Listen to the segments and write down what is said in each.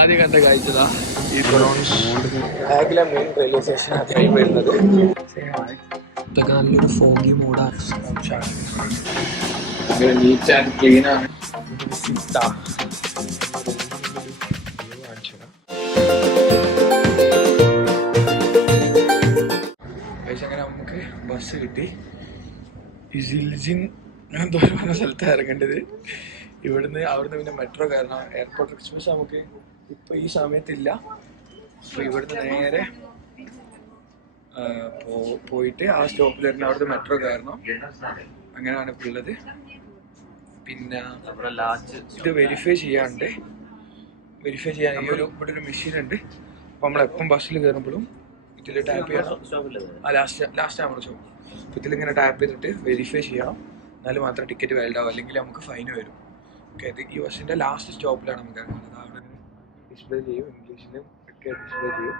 ആദ്യം കണ്ട കാഴ്ചതാ ഈ ബാഗിലെ മെയിൻ റെയിൽവേ സ്റ്റേഷൻ ട്രെയിൻ വരുന്നത്. ഇതൊക്കെ നല്ലൊരു ഫോഗി മൂഡാണ്. നീറ്റ് ആൻഡ് ക്ലീൻ ആണ്. അങ്ങനെ നമുക്ക് ബസ് കിട്ടി. എന്തോ പറഞ്ഞ സ്ഥലത്താണ് ഇറങ്ങേണ്ടത്. അവിടുന്ന് പിന്നെ മെട്രോ കയറണം. എയർപോർട്ട് എക്സ്പ്രസ് നമുക്ക് ഇപ്പൊ ഈ സമയത്തില്ല. അപ്പൊ ഇവിടുന്ന് നേരെ പോയിട്ട് ആ സ്റ്റോപ്പിൽ വരുന്ന അവിടുത്തെ മെട്രോ കയറണം. അങ്ങനെയാണ് ഇപ്പൊ ഉള്ളത്. പിന്നെ ഇത് വെരിഫൈ ചെയ്യാൻ ഇവിടെ ഒരു മെഷീൻ ഉണ്ട്. അപ്പൊ നമ്മളെപ്പം ബസ്സിൽ കയറുമ്പോഴും ഇതിൽ ടാപ്പ് ചെയ്യണം. ലാസ്റ്റ് നമ്മുടെ ഷോപ്പ്. അപ്പൊ ഇതിലിങ്ങനെ ടാപ്പ് ചെയ്തിട്ട് വെരിഫൈ ചെയ്യണം. എന്നാലും മാത്രം ടിക്കറ്റ് വാലിഡ് ആവും, അല്ലെങ്കിൽ നമുക്ക് ഫൈൻ വരും. ഓക്കെ, ഇത് ഈ ബസ്സിന്റെ ലാസ്റ്റ് സ്റ്റോപ്പിലാണ് നമുക്ക് ഇറങ്ങുന്നത്. അവിടെ ഡിസ്പ്ലേ ചെയ്യും, ഇംഗ്ലീഷിലും ഒക്കെ ഡിസ്പ്ലേ ചെയ്യും.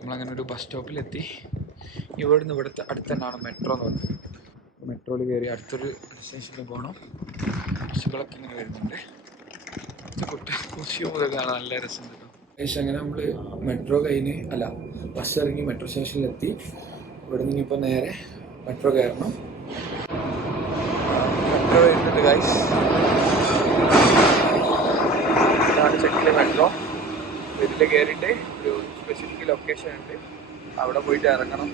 നമ്മളങ്ങനെ ഒരു ബസ് സ്റ്റോപ്പിലെത്തി. ഇവിടുത്തെ അടുത്ത് തന്നെയാണ് മെട്രോ എന്ന് പറയുന്നത്. മെട്രോയിൽ കയറി അടുത്തൊരു സ്റ്റേഷനിൽ പോകണം. ബസ്സുകളൊക്കെ ഇങ്ങനെ വരുന്നുണ്ട്. കൊച്ചി മുതൽ കാണാൻ നല്ല രസം കിട്ടും. അങ്ങനെ നമ്മൾ മെട്രോ ബസ് ഇറങ്ങി മെട്രോ സ്റ്റേഷനിലെത്തി. ഇവിടെ നിന്ന് ഇപ്പോൾ നേരെ മെട്രോ കയറണം. മെട്രോ വരുന്നുണ്ട് ഗൈസ്. ഇതാണ് ചെക്കിലെ മെട്രോ. ഇതിൽ കയറിയിട്ട് ഒരു സ്പെസിഫിക് ലൊക്കേഷൻ ഉണ്ട്, അവിടെ പോയിട്ട് ഇറങ്ങണം.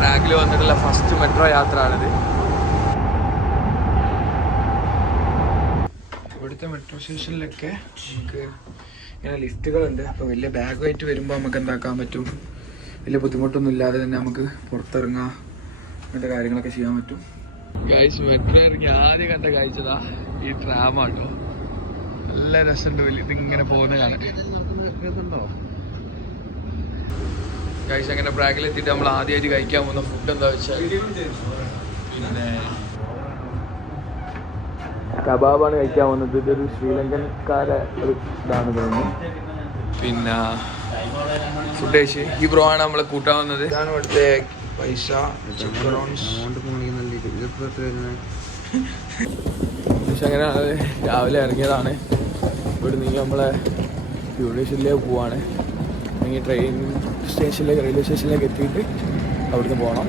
ബാഗിൽ വന്നിട്ടുള്ള ഫസ്റ്റ് മെട്രോ യാത്ര ആണിത്. ഇവിടുത്തെ മെട്രോ സ്റ്റേഷനിലൊക്കെ നമുക്ക് ഇങ്ങനെ ലിഫ്റ്റുകളുണ്ട്. അപ്പോൾ വലിയ ബാഗുമായിട്ട് വരുമ്പോൾ നമുക്ക് എന്താക്കാൻ പറ്റും, വലിയ ബുദ്ധിമുട്ടൊന്നും ഇല്ലാതെ തന്നെ നമുക്ക് പുറത്തിറങ്ങാം, അങ്ങനത്തെ കാര്യങ്ങളൊക്കെ ചെയ്യാൻ പറ്റും. ഗൈസ്, മെട്രോ ഇറങ്ങി ആദ്യം കണ്ട കാഴ്ചതാ ഈ ട്രാമാട്ടോ. നല്ല രസമുണ്ട് ഇതിങ്ങനെ പോകുന്ന കാണാൻ. ഗൈസ്, അങ്ങനെ ബ്രാഗിലെത്തിയിട്ട് നമ്മൾ ആദ്യമായിട്ട് കഴിക്കാൻ പോകുന്ന ഫുഡ് എന്താ വെച്ചാൽ പിന്നെ കബാബാണ് കഴിക്കാൻ പോകുന്നത്. ഇതൊരു ശ്രീലങ്കൻകാരെ ഒരു ഇതാണ് തോന്നുന്നു. പിന്നെ ഫുഡ് കഴിച്ച് ഈ ബ്രോ ആണ് നമ്മളെ കൂട്ടാൻ വന്നത്. ഇതാണ് ഇവിടുത്തെ പൈസ. അങ്ങനെ രാവിലെ ഇറങ്ങിയതാണ്. ഇവിടെ നിന്ന് നമ്മളെ യൂണിവേഴ്സിറ്റിയിലേക്ക് പോവാണ്. അല്ലെങ്കിൽ റെയിൽവേ സ്റ്റേഷനിലേക്ക് എത്തിയിട്ട് അവിടുന്ന് പോകണം.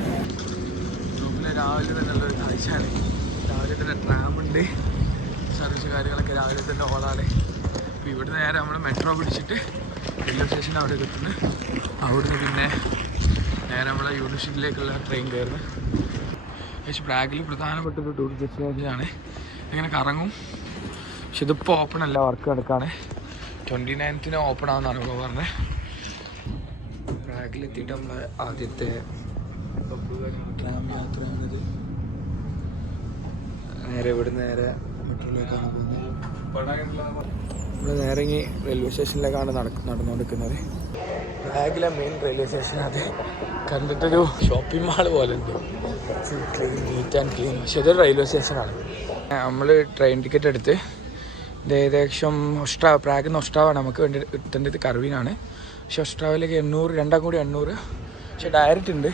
പിന്നെ രാവിലെ തന്നെ നല്ലൊരു കാഴ്ചയാണ്. രാവിലെ തന്നെ ട്രാമുണ്ട്, സർവീസ് കാര്യങ്ങളൊക്കെ രാവിലെ തന്നെ ഓളാണ്. അപ്പോൾ ഇവിടുന്ന് നേരെ നമ്മൾ മെട്രോ പിടിച്ചിട്ട് റെയിൽവേ സ്റ്റേഷൻ അവിടെ എത്തുന്നു. അവിടുന്ന് പിന്നെ നേരെ നമ്മളെ യൂണിവേഴ്സിറ്റിയിലേക്കുള്ള ട്രെയിൻ കയറുന്നു. പക്ഷേ ബ്രാഗിൽ പ്രധാനപ്പെട്ട ഒരു ടൂറിസ്റ്റ് ഡെസ്റ്റിനേഷനാണ്. ഇങ്ങനെ കറങ്ങും. പക്ഷെ ഇതിപ്പോൾ ഓപ്പൺ അല്ല, വർക്ക് നടക്കാണ്. 29th ഓപ്പൺ ആവുന്നതാണ് ഇപ്പോൾ പറഞ്ഞത്. ബ്രാഗിലെത്തിയിട്ട് നമ്മൾ ആദ്യത്തെ ട്രാം യാത്രയാണിത്. നേരെ ഇവിടെ നേരെ മെട്രോയിലേക്കാണ് പോകുന്നത്. നമ്മൾ നേരെ ഇനി റെയിൽവേ സ്റ്റേഷനിലേക്കാണ് നടന്നുകൊണ്ടിരിക്കുന്നത്. ബ്രാഗിലെ മെയിൻ റെയിൽവേ സ്റ്റേഷൻ അത് കണ്ടിട്ടൊരു ഷോപ്പിംഗ് മാൾ പോലെ ഉണ്ട്. Full clean, neat and clean. പക്ഷെ ഇതൊരു റെയിൽവേ സ്റ്റേഷനാണ്. നമ്മൾ ട്രെയിൻ ടിക്കറ്റ് എടുത്ത് ഇത് ഏകദേശം പ്രാഗിൽ നിന്ന് ഒസ്ട്രാവാണ് നമുക്ക് വേണ്ടി കിട്ടേണ്ടത്. കർവീനാണ്. പക്ഷെ ഒസ്ട്രാവിലേക്ക് 800, രണ്ടാം കൂടി 800. പക്ഷെ ഡയറക്റ്റ് ഉണ്ട്,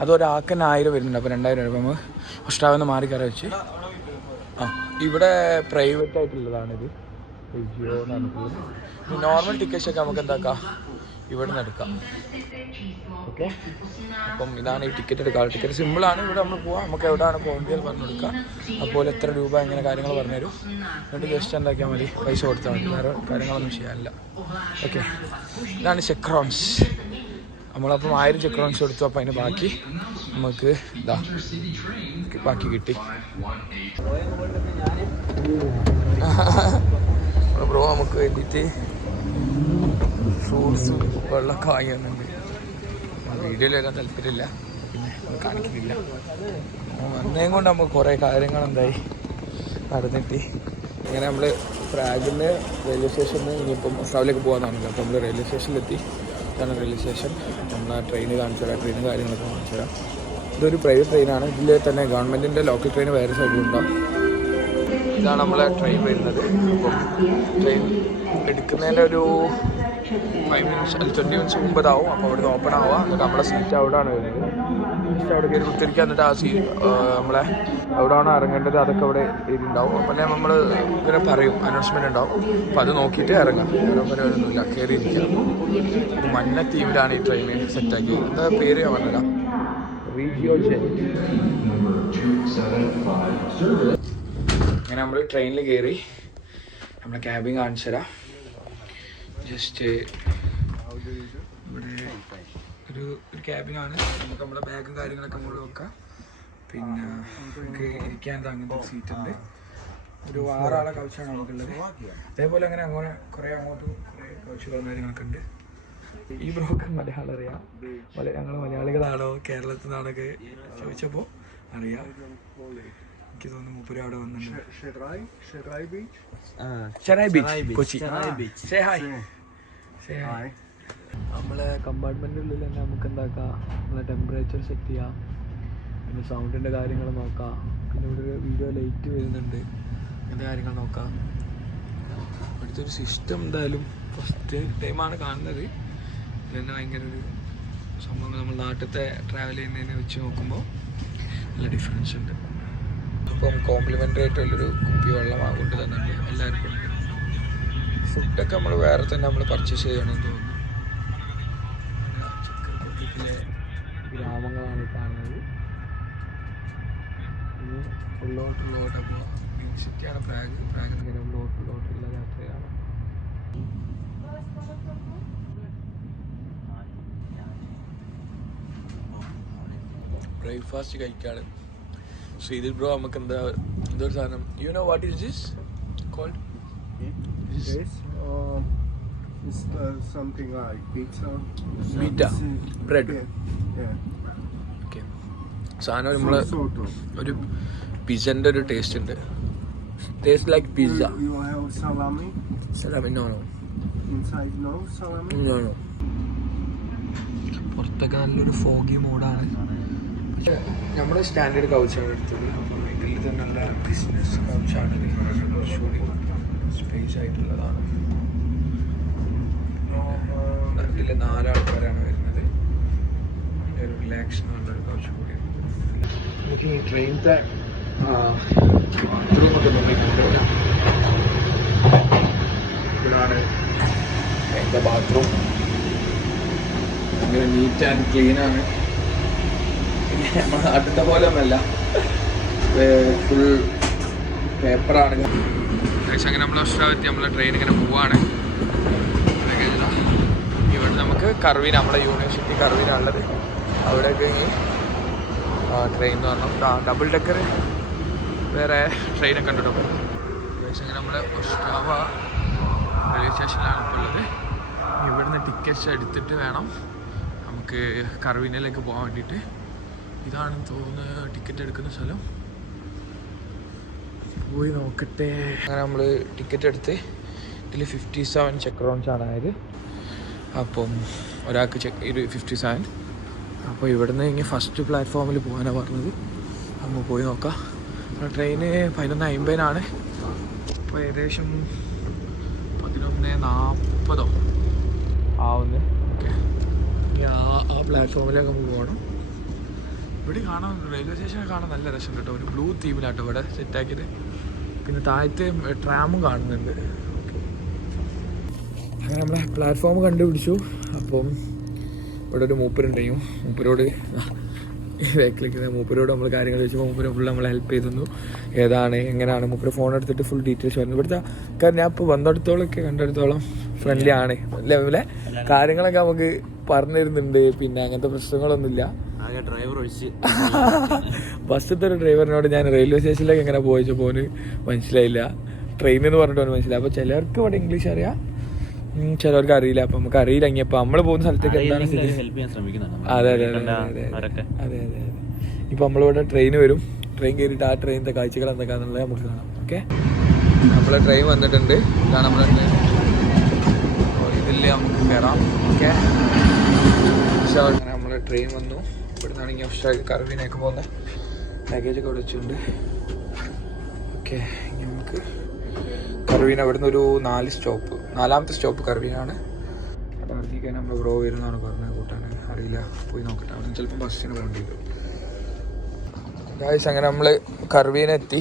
അത് ഒരാൾക്ക് 1000 വരുന്നുണ്ട്. അപ്പോൾ 2000 രൂപ നമ്മൾ ഒസ്ട്രാവിൽ നിന്ന് മാറി കയറി വെച്ച്. ഇവിടെ പ്രൈവറ്റ് ആയിട്ടുള്ളതാണിത്. ജിയോ എന്ന് പറഞ്ഞിട്ടുള്ളത്. നോർമൽ ടിക്കറ്റ്സൊക്കെ നമുക്ക് എന്താക്കാം, ഇവിടെ നിന്ന് എടുക്കാം. ഓക്കെ, അപ്പം ഇതാണ് ഈ ടിക്കറ്റ് എടുക്കുക. ടിക്കറ്റ് സിമ്പിളാണ്. ഇവിടെ നമ്മൾ പോവാം, നമുക്ക് എവിടെയാണ് പോകേണ്ടത് പറഞ്ഞു കൊടുക്കാം. അതുപോലെ എത്ര രൂപ ഇങ്ങനെ കാര്യങ്ങൾ പറഞ്ഞുതരും. എന്നിട്ട് ജസ്റ്റ് എന്താക്കിയാൽ മതി, പൈസ കൊടുത്താൽ മതി, വേറെ കാര്യങ്ങളൊന്നും ചെയ്യാനില്ല. ഓക്കെ, ഇതാണ് ചെക്രോൺസ്. നമ്മളപ്പം 1000 ചെക്രോൺസ് കൊടുത്തു. അപ്പം അതിന് ബാക്കി നമുക്ക് ബാക്കി കിട്ടി. ബ്രോ നമുക്ക് വേണ്ടിയിട്ട് ഫ്രൂട്ട്സും വെള്ളമൊക്കെ വാങ്ങി വന്നിട്ടുണ്ട്. വീഡിയോയിൽ വരാൻ താല്പര്യമില്ല, പിന്നെ കാണിക്കുന്നില്ല. വന്നേം കൊണ്ട് നമുക്ക് കുറേ കാര്യങ്ങൾ എന്തായി നടന്നിട്ട്. ഇങ്ങനെ നമ്മൾ പ്രാഗിൽ നിന്ന് റെയിൽവേ സ്റ്റേഷനിൽ ഇനിയിപ്പം ഒസ്ട്രാവിലേക്ക് പോകാനാണല്ലോ. അപ്പോൾ നമ്മൾ റെയിൽവേ സ്റ്റേഷനിലെത്തി. ഇതാണ് റെയിൽവേ സ്റ്റേഷൻ. നമ്മൾ ആ ട്രെയിൻ കാണിച്ചു തരാം, ട്രെയിനും കാര്യങ്ങളൊക്കെ കാണിച്ചു തരാം. ഇതൊരു പ്രൈവറ്റ് ട്രെയിനാണ്. ഇതിൽ തന്നെ ഗവൺമെൻറ്റിൻ്റെ ലോക്കൽ ട്രെയിൻ വേറെ സൈഡിലുണ്ടാവും. ഇതാണ് നമ്മളെ ട്രെയിൻ വരുന്നത്. അപ്പം ട്രെയിൻ എടുക്കുന്നതിൻ്റെ ഒരു 5 minutes 20 minutes മുമ്പതാവും. അപ്പോൾ അവിടുന്ന് ഓപ്പൺ ആവുക. എന്നിട്ട് നമ്മുടെ സീറ്റ് അവിടെയാണ് വരുന്നത്. ജസ്റ്റ് അവിടെ കയറി കുത്തിരിക്കുക. എന്നിട്ട് ആ നമ്മളെ എവിടെയാണോ ഇറങ്ങേണ്ടത് അതൊക്കെ അവിടെ എഴുതിണ്ടാവും. അപ്പം നമ്മൾ ഇങ്ങനെ പറയും, അനൗൺസ്മെൻറ്റ് ഉണ്ടാവും. അപ്പോൾ അത് നോക്കിയിട്ട് ഇറങ്ങാം. വേറെ പരിപാടിയൊന്നുമില്ല, കയറിയിരിക്കുക. മഞ്ഞ തീമിലാണ് ഈ ട്രെയിൻ സെറ്റാക്കി. എന്താ പേര് ഞാൻ പറഞ്ഞില്ല, റീജിയോ ജെറ്റ്. അങ്ങനെ നമ്മൾ ട്രെയിനിൽ കയറി. നമ്മളെ ക്യാബിൻ കാണിച്ചു തരാം. ജസ്റ്റ് ഇവിടെ ഒരു ക്യാബിനാണ്. നമുക്ക് നമ്മുടെ ബാഗും കാര്യങ്ങളൊക്കെ മുകളിൽ വെക്കാം. പിന്നെ നമുക്ക് ഇരിക്കാൻ അങ്ങനത്തെ സീറ്റ് ഉണ്ട്. ഒരു 6 ആളെ കൗച്ചാണ് നമുക്കുള്ളത്. അതേപോലെ അങ്ങനെ കുറേ അങ്ങോട്ടും കുറേ കൗച്ചുകളും കാര്യങ്ങളൊക്കെ ഉണ്ട്. ഈ ബ്രോക്ക് മലയാളം അറിയാം. ഞങ്ങൾ മലയാളികളാണോ കേരളത്തിൽ നിന്നാണൊക്കെ ചോദിച്ചപ്പോൾ അറിയാം. എനിക്ക് തോന്നുന്നു മൂപ്പര് അവിടെ വന്നിട്ടുണ്ട്. നമ്മളെ കമ്പാർട്ട്മെൻറ്റിനുള്ളിൽ തന്നെ നമുക്ക് എന്താക്കാം, നമ്മളെ ടെമ്പറേച്ചർ സെറ്റ് ചെയ്യാം, പിന്നെ സൗണ്ടിൻ്റെ കാര്യങ്ങൾ നോക്കാം. പിന്നെ ഇവിടെ ഒരു വീഡിയോ ലൈറ്റ് വരുന്നുണ്ട്, അങ്ങനത്തെ കാര്യങ്ങൾ നോക്കാം. ഇവിടുത്തെ ഒരു സിസ്റ്റം എന്തായാലും ഫസ്റ്റ് ടൈമാണ് കാണുന്നത്. ഇതന്നെ ഭയങ്കര ഒരു സംഭവം. നമ്മൾ നാട്ടിലത്തെ ട്രാവൽ ചെയ്യുന്നതിനെ വെച്ച് നോക്കുമ്പോൾ നല്ല ഡിഫറൻസ് ഉണ്ട്. ഇപ്പം കോംപ്ലിമെൻ്ററി ആയിട്ടുള്ളൊരു കുപ്പി വെള്ളം കൊണ്ട് തന്നെ എല്ലാവർക്കും ഉണ്ട്. ഫുഡൊക്കെ നമ്മൾ വേറെ തന്നെ നമ്മൾ പർച്ചേസ് ചെയ്യണമെന്ന് തോന്നുന്നു. ഗ്രാമങ്ങളാണ് കാണുന്നത്. ഇനി ഉള്ളോട്ടുള്ളോട്ടപ്പോൾ ഗ്രീൻ സിറ്റിയാണ് പ്രാഗ്. പ്രാഗിൽ ഇങ്ങനെ ഉള്ളോട്ടുള്ള യാത്രയാണ്. ബ്രേക്ക്ഫാസ്റ്റ് കഴിക്കാണ്. ശ്രീധർ ബ്രോ നമുക്ക് എന്തൊരു സാധനം, you know what is this called? It's something like pizza. Pita, bread. Yeah. Okay. സാധനം നമ്മള് ഒരു പിസ്സന്റെ ഒരു ടേസ്റ്റ് ഉണ്ട്. Taste like pizza. You have salami? Salami, no. Inside no salami? No. പുറത്തൊക്കെ നല്ലൊരു ഫോഗി മൂഡാണ്. നമ്മുടെ സ്റ്റാൻഡേർഡ് കൗച്ചാണ് എടുത്തത്. അപ്പം ഇതിൽ തന്നെ നല്ല ബിസിനസ് കൗച്ചാണ്. കുറച്ചുകൂടി സ്പേസ് ആയിട്ടുള്ളതാണ്. ഇതിൽ 4 ആൾക്കാരാണ് വരുന്നത്. ഒരു റിലാക്സിനുള്ളൊരു കൗച്ച് കൂടി. നമുക്ക് ഈ ട്രെയിനത്തെ ബാത്റൂമൊക്കെ തോന്നിയിട്ടുണ്ട്. ഇതാണ് എൻ്റെ ബാത്റൂം. ഭയങ്കര നീറ്റ് ആൻഡ് ക്ലീനാണ്. പിന്നെ നമ്മുടെ നാട്ടിലത്തെ പോലെ ഒന്നല്ല, ഫുൾ പേപ്പറാണ്. അങ്ങനെ നമ്മൾ ഓസ്ട്രേലിയ നമ്മളെ ട്രെയിൻ ഇങ്ങനെ പോവാണ്. ഇവിടെ നമുക്ക് കർവീന, നമ്മുടെ യൂണിവേഴ്സിറ്റി കർവീനാണുള്ളത്. അവിടെയൊക്കെ ഇനി ട്രെയിൻ എന്ന് പറഞ്ഞാൽ ഡബിൾ ഡെക്കർ വേറെ ട്രെയിനൊക്കെ ഉണ്ട്. അങ്ങനെ നമ്മൾ ഒസ്ട്രാവ റെയിൽവേ സ്റ്റേഷനിലാണ് ഇപ്പോൾ ഉള്ളത്. ഇവിടുന്ന് ടിക്കറ്റ്സ് എടുത്തിട്ട് വേണം നമുക്ക് കർവീനയിലേക്ക് പോകാൻ വേണ്ടിയിട്ട്. ഇതാണെന്ന് തോന്നുന്നു ടിക്കറ്റ് എടുക്കുന്ന സ്ഥലം. പോയി നോക്കട്ടെ. അങ്ങനെ നമ്മൾ ടിക്കറ്റ് എടുത്ത് ഇതിൽ 57 ചെക്രോൺസ് ആണ് ആയത്. അപ്പം ഒരാൾക്ക് 57. അപ്പോൾ ഇവിടുന്ന് ഇങ്ങനെ ഫസ്റ്റ് പ്ലാറ്റ്ഫോമിൽ പോകാനാണ് പറഞ്ഞത്. നമ്മൾ പോയി നോക്കാം. ട്രെയിന് 11:50 അപ്പോൾ ഏകദേശം 11:40 ആവുന്നു. ഓക്കെ, ഇനി ആ പ്ലാറ്റ്ഫോമിലേക്ക് നമുക്ക് പോകണം. ഇവിടെ കാണാൻ റെയിൽവേ സ്റ്റേഷനൊക്കെ കാണാൻ നല്ല രസമുണ്ട് കേട്ടോ. ഒരു ബ്ലൂ തീമിലാട്ടോ ഇവിടെ സെറ്റാക്കിയത്. പിന്നെ താഴത്തെ ട്രാമും കാണുന്നുണ്ട്. അങ്ങനെ നമ്മളെ പ്ലാറ്റ്ഫോം കണ്ടുപിടിച്ചു. അപ്പം ഇവിടെ ഒരു മൂപ്പരുണ്ടെയും മൂപ്പരോട് മൂപ്പരോട് നമ്മൾ കാര്യങ്ങൾ ചോദിച്ചപ്പോൾ മൂപ്പര് ഫുൾ നമ്മളെ ഹെൽപ്പ് ചെയ്തിരുന്നു. ഏതാണ് എങ്ങനെയാണ് മൂപ്പര് ഫോൺ എടുത്തിട്ട് ഫുൾ ഡീറ്റെയിൽസ് വരുന്നു. ഇവിടുത്തെ കാരണം ഞാൻ ഇപ്പോൾ വന്നിടത്തോളമൊക്കെ കണ്ടിടത്തോളം ഫ്രണ്ട്ലി ആണ്. ലെവലെ കാര്യങ്ങളൊക്കെ നമുക്ക് പറഞ്ഞു തരുന്നുണ്ട്. പിന്നെ അങ്ങനത്തെ പ്രശ്നങ്ങളൊന്നുമില്ല. ബസ്സിലത്തെ ഒരു ഡ്രൈവറിനോട് ഞാൻ റെയിൽവേ സ്റ്റേഷനിലേക്ക് എങ്ങനെ പോയപ്പോൾ മനസ്സിലായില്ല. ട്രെയിൻ എന്ന് പറഞ്ഞിട്ട് അവന് മനസ്സിലായി. അപ്പോൾ ചിലർക്ക് ഇവിടെ ഇംഗ്ലീഷ് അറിയാം, ചിലവർക്ക് അറിയില്ല. അപ്പം നമുക്ക് അറിയില്ല. ഇനിയിപ്പോൾ നമ്മൾ പോകുന്ന സ്ഥലത്തേക്ക് എന്താണ് സ്ഥിതി. അതെ. ഇപ്പം നമ്മളിവിടെ ട്രെയിൻ വരും. ട്രെയിൻ കയറിയിട്ട് ആ ട്രെയിനിൻ്റെ കാഴ്ചകൾ എന്തൊക്കെയാണെന്നുള്ളത് നമുക്ക് കാണാം. ഓക്കെ, നമ്മളെ ട്രെയിൻ വന്നിട്ടുണ്ട്. ഇതാണ് നമ്മളെ ട്രെയിൻ. ഇതിൽ നമുക്ക് കയറാം. ഓക്കെ, നമ്മളെ ട്രെയിൻ വന്നു. ഇവിടെ നിന്നാണെങ്കിൽ ഓസ്ട്രേലിയ കർവീനൊക്കെ പോകുന്ന പാക്കേജൊക്കെ ഇവിടെ വെച്ചിട്ടുണ്ട്. ഓക്കെ, ഇനി നമുക്ക് കർവീന ഇവിടുന്ന് ഒരു 4 സ്റ്റോപ്പ്, 4ാമത്തെ സ്റ്റോപ്പ് കർവീനാണ്. അവിടെ ഇറങ്ങിക്കാൻ നമ്മൾ ബ്രോ വരുന്നതാണ് പറഞ്ഞത്. കൂട്ടാണ് അറിയില്ല, പോയി നോക്കട്ടെ. അവിടെ ചിലപ്പോൾ ബസ്സിന് പോകേണ്ടി വരും. ഗായ്സ് അങ്ങനെ നമ്മൾ കർവീനെത്തി.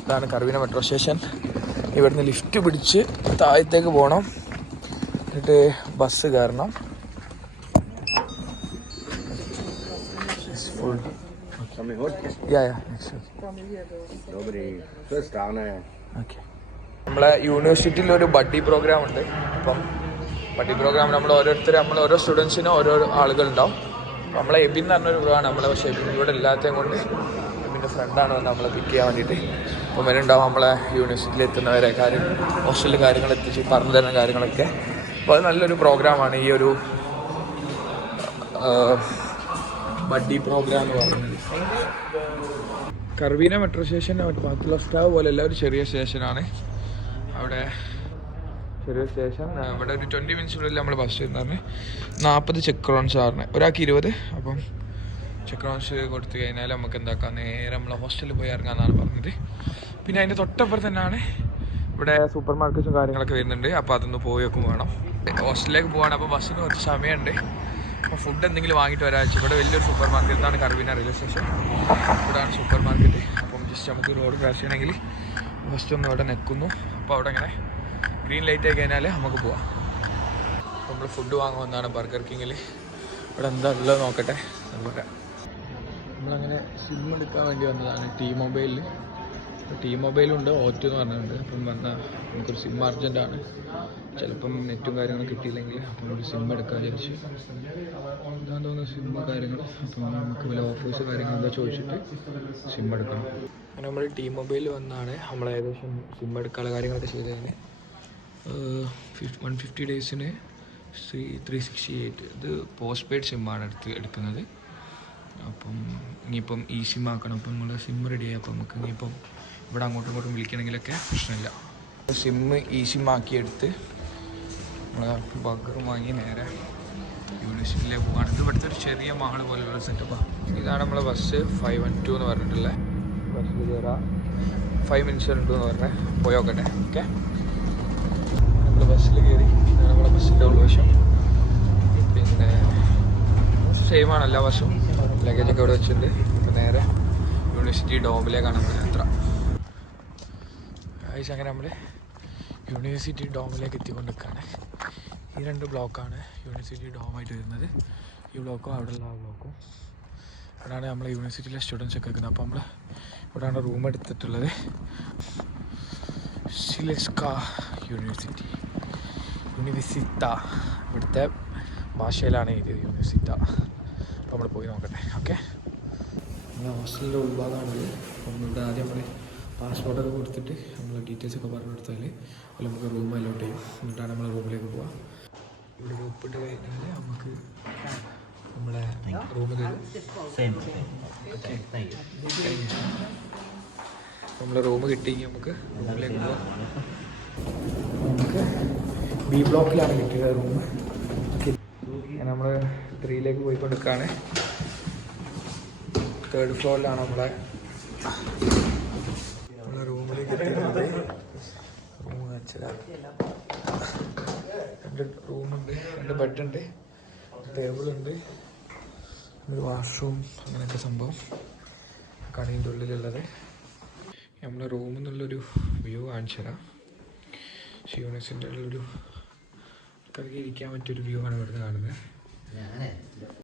ഇതാണ് കർവീന മെട്രോ സ്റ്റേഷൻ. ഇവിടുന്ന് ലിഫ്റ്റ് പിടിച്ച് താഴത്തേക്ക് പോകണം, എന്നിട്ട് ബസ് കയറണം. നമ്മളെ യൂണിവേഴ്സിറ്റിയിൽ ഒരു ബഡ്ഡി പ്രോഗ്രാം ഉണ്ട്. അപ്പം ബഡ്ഡി പ്രോഗ്രാം നമ്മൾ ഓരോ സ്റ്റുഡൻസിനും ഓരോ ആളുകളുണ്ടാവും. അപ്പം നമ്മളെ എബിൻ എന്ന് പറഞ്ഞൊരു ബ്രോയാണ് നമ്മളെ, പക്ഷേ എബിൻ ഇവിടെ ഇല്ലാത്തതും കൊണ്ട് എബിൻ്റെ ഫ്രണ്ടാണ് വന്ന് നമ്മളെ പിക്ക് ചെയ്യാൻ വേണ്ടിയിട്ട്. അപ്പം വരുന്നുണ്ടാവും നമ്മളെ യൂണിവേഴ്സിറ്റിയിൽ എത്തുന്നവരെ ഹോസ്റ്റലിൽ കാര്യങ്ങൾ എത്തിച്ച് പറഞ്ഞു തരുന്ന കാര്യങ്ങളൊക്കെ. അപ്പോൾ അത് നല്ലൊരു പ്രോഗ്രാമാണ് ഈ ഒരു ബഡ്ഡി പ്രോഗ്രാം എന്ന് പറയുന്നത്. കർവീന മെട്രോ സ്റ്റേഷൻ ബാക്കിയുള്ള സ്റ്റാവ് പോലെയല്ല, ഒരു ചെറിയ സ്റ്റേഷനാണ്. അവിടെ ചെറിയ സ്റ്റേഷൻ. ഇവിടെ ഒരു 20 മിനിറ്റ്സിനുള്ളിൽ നമ്മൾ ബസ് ചെയ്യുന്നതാണ്. 40 ചെക്ക് ക്രോൺസ് ആണ്, ഒരാൾക്ക് 20. അപ്പം ചെക്ക് ക്രോൺസ് കൊടുത്തു കഴിഞ്ഞാൽ നമുക്ക് എന്താക്കാം, നേരെ നമ്മളെ ഹോസ്റ്റലിൽ പോയി ഇറങ്ങാമെന്നാണ് പറഞ്ഞത്. പിന്നെ അതിൻ്റെ തൊട്ടപ്പുറത്ത് തന്നെയാണ് ഇവിടെ സൂപ്പർ മാർക്കറ്റ്സും കാര്യങ്ങളൊക്കെ വരുന്നുണ്ട്. അപ്പോൾ അതൊന്ന് പോയി വെക്കും വേണം. ഹോസ്റ്റലിലേക്ക് പോവാണ്, അപ്പോൾ ബസ്സിന് കുറച്ച് സമയമുണ്ട്. അപ്പോൾ ഫുഡ് എന്തെങ്കിലും വാങ്ങിയിട്ട് വരാഴ്ച. ഇവിടെ വലിയൊരു സൂപ്പർ മാർക്കറ്റാണ് കർവീന റെയിൽവേ സ്റ്റേഷൻ. ഇവിടെയാണ് സൂപ്പർ മാർക്കറ്റ്. അപ്പം ജസ്റ്റ് നമുക്ക് റോഡ് ക്രോസ് ചെയ്യണമെങ്കിൽ ഫസ്റ്റ് ഒന്ന് ഇവിടെ നിൽക്കുന്നു. അപ്പോൾ അവിടെ ഇങ്ങനെ ഗ്രീൻ ലൈറ്റ് ആയി കഴിഞ്ഞാൽ നമുക്ക് പോവാം. നമ്മൾ ഫുഡ് വാങ്ങാൻ വന്നതാണ് ബർഗർ കിങ്ങിൽ. ഇവിടെ എന്താ ഉള്ളത് നോക്കട്ടെ. അതുപോലെ നമ്മളങ്ങനെ സിം എടുക്കാൻ വേണ്ടി വന്നതാണ് T-Mobile. T-Mobile O2 എന്ന് പറഞ്ഞിട്ടുണ്ട്. അപ്പം വന്നാൽ നമുക്കൊരു സിം അർജൻറ്റാണ്. ചിലപ്പം നെറ്റും കാര്യങ്ങളും കിട്ടിയില്ലെങ്കിൽ അപ്പം ഒരു സിം എടുക്കാൻ വിചാരിച്ചു. എന്താ തോന്നുന്നു സിമ്മ് കാര്യങ്ങൾ. അപ്പം നമുക്ക് വല്ല ഓഫേഴ്സ് കാര്യങ്ങളെന്താ ചോദിച്ചിട്ട് സിം എടുക്കണം. അങ്ങനെ നമ്മൾ T-Mobile വന്നാണ് നമ്മൾ ഏകദേശം സിം എടുക്കാനുള്ള കാര്യങ്ങളൊക്കെ ചെയ്തതിന് 150 ഡേയ്സിന് 368. ഇത് പോസ്റ്റ് പെയ്ഡ് സിമ്മാണ് എടുക്കുന്നത്. അപ്പം ഇനിയിപ്പം ഈ സിം ആക്കണം. അപ്പം നമ്മൾ സിം റെഡിയായി. അപ്പം നമുക്ക് ഇനിയിപ്പം ഇവിടെ അങ്ങോട്ടും ഇങ്ങോട്ടും വിളിക്കണമെങ്കിലൊക്കെ പ്രശ്നമില്ല. സിമ്മ് ഈ സിം ആക്കിയെടുത്ത് നമ്മൾ ബർഗറും വാങ്ങി നേരെ യൂണിവേഴ്സിറ്റിയിലേക്ക് പോവുകയാണ്. ഇത് ഇവിടുത്തെ ഒരു ചെറിയ മാള് പോലെയുള്ള സെറ്റപ്പാണ്. ഇതാണ് നമ്മളെ ബസ് 512 എന്ന് പറഞ്ഞിട്ടുള്ളത്. ബസ്സിൽ കയറാം. 5 മിനിറ്റ്സ് ഉണ്ട് എന്ന് പറഞ്ഞാൽ പോയി നോക്കട്ടെ. ഓക്കെ, നമ്മൾ ബസ്സിൽ കയറി. ഇതാണ് നമ്മളെ ബസ്സിൻ്റെ ഉൾവശം. പിന്നെ സെയിമാണ് എല്ലാ ബസ്സും. ലഗേജൊക്കെ ഇവിടെ വെച്ചിട്ടുണ്ട്. ഇപ്പം നേരെ യൂണിവേഴ്സിറ്റി ഡോമിലേക്കാണ് നമ്മൾ യാത്ര. അങ്ങനെ നമ്മൾ യൂണിവേഴ്സിറ്റി ഡോമിലേക്ക് എത്തിക്കൊണ്ടിരിക്കുകയാണ്. ഈ 2 ബ്ലോക്കാണ് യൂണിവേഴ്സിറ്റി ഡോമായിട്ട് വരുന്നത്. ഈ ബ്ലോക്കും അവിടെയുള്ള ആ ബ്ലോക്കും. ഇവിടെയാണ് നമ്മളെ യൂണിവേഴ്സിറ്റിയിലെ സ്റ്റുഡൻസ് ഒക്കെ നിൽക്കുന്നത്. അപ്പോൾ നമ്മൾ ഇവിടെയാണ് റൂം എടുത്തിട്ടുള്ളത്. സിലെസ്ക യൂണിവേഴ്സിറ്റ. ഇവിടുത്തെ ഭാഷയിലാണ് എഴുതിയത് യൂണിവേഴ്സിറ്റ. അപ്പോൾ നമ്മൾ പോയി നോക്കട്ടെ. ഓക്കെ, നമ്മൾ ഹോസ്റ്റലിൻ്റെ ഉൾഭാഗമാണത്. അപ്പം ഇവിടെ ആദ്യം നമ്മൾ പാസ്പോർട്ടൊക്കെ കൊടുത്തിട്ട് നമ്മൾ ഡീറ്റെയിൽസൊക്കെ പറഞ്ഞു കൊടുത്താൽ അതിൽ നമുക്ക് റൂം അലോട്ട് ചെയ്യും. എന്നിട്ടാണ് നമ്മൾ റൂമിലേക്ക് പോവുക. ഇവിടെ ഒപ്പിട്ട് കഴിഞ്ഞാൽ നമുക്ക് നമ്മളെ റൂം തരും. നമ്മളെ റൂം കിട്ടിയെങ്കിൽ നമുക്ക് റൂമിലേക്ക് പോവാം. നമുക്ക് B ബ്ലോക്കിലാണ് കിട്ടിയത് റൂം. നമ്മൾ 3ലേക്ക് പോയിക്കൊണ്ടിരിക്കുകയാണ്. 3rd ഫ്ലോറിലാണ് നമ്മളെ റൂമിലേക്ക് എത്തിയിരുന്നത്. റൂം വെച്ചാൽ 2 റൂമുണ്ട്, 2 ബെഡുണ്ട്, ടേബിളുണ്ട്, ഒരു വാഷ്റൂം, അങ്ങനെയൊക്കെ സംഭവം കടയിൻ്റെ ഉള്ളിലുള്ളത്. നമ്മളെ റൂമിൽ നിന്നുള്ളൊരു വ്യൂ കാണിച്ചു തരാം. യൂണിവേഴ്സിറ്റിൻ്റെ ഉള്ളൊരു ആൾക്കാർക്ക് ഇരിക്കാൻ പറ്റിയൊരു വ്യൂ ആണ് ഇവിടുന്ന് കാണുന്നത്.